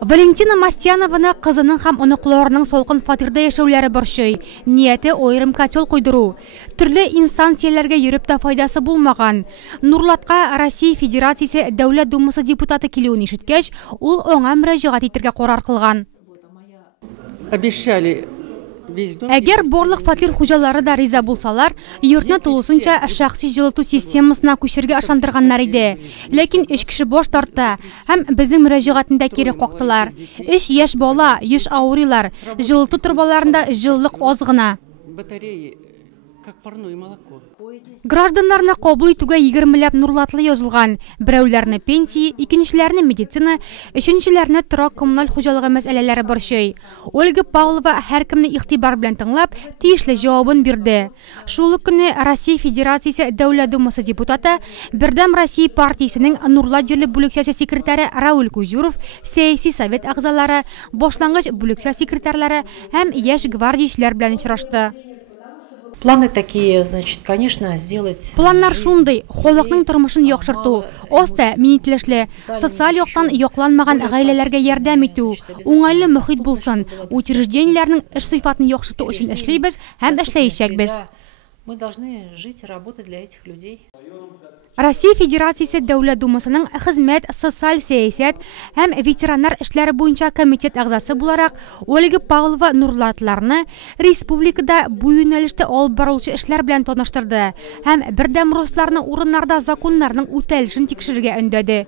Валентина Мастьянованы қызының һәм оныкларының солқын фатирда яшәүләре борчый. Нияте ойрым котел куйдыру. Төрле инстанцияләргә йөреп тә файдасы булмаган. Нурлатка Россия Федерациясе Дәүләт Думасы депутаты килүен ишеткәч, ул аңа мөрәҗәгать итәргә карар кылган. Обещали. Әгәр борлык фатир хуҗалары да риза булсалар, йортны тулысынча шәхси җылыту системасына күчергә ышандырганнар иде. Ләкин 3 кеше баш тартты һәм безнең мөрәҗәгатендә кире кактылар. 3 яшь бала, еш авырыйлар, җылыту турбаларында җылылык аз гына. Батареи, как парное молоко. Гражданнарны кабул итүгә 20ләп нурлатлы язылган. Берәүләрне пенсия, икенчеләрне медицина, өченчеләрне торак коммуналь хуҗалыгы мәсьәләләре борчый. Ольга Павлова һәркемне игътибар белән тыңлап, тиешле җавабын бирде. Шул ук көнне Россия Федерациясе Дәүләт Думасы депутаты Бердәм Россия партиясенең Нурлат җирле бүлекчәсе секретаре Рауль Кузюров, сәяси совет әгъзалары, башлангыч бүлекчә секретарьләре һәм яшь гвардиячеләр белән очрашты. Планы такие, значит, конечно, сделать. Планнар шундый, халыкның тормышын яхшырту, оста минитлешле, социаль яктан якланмаган гаиләләргә ярдәм итү, уңайлы мөхит булсын, учреждениеләрнең эш сыйфатын яхшырту өчен эшлибез һәм эшләячәкбез. Мы должны жить и работать для этих людей. Россия Федерациясе Дәүләт Думасының хезмәт, социаль сәясәт һәм ветераннар эшләре буенча комитет әгъзасы буларак Ольга Павлова нурлатларны республикада бу юнәлештә алып барылучы эшләр белән таныштырды һәм бердәм русларны урыннарда законнарның үтәлешен тикшерергә өндәде.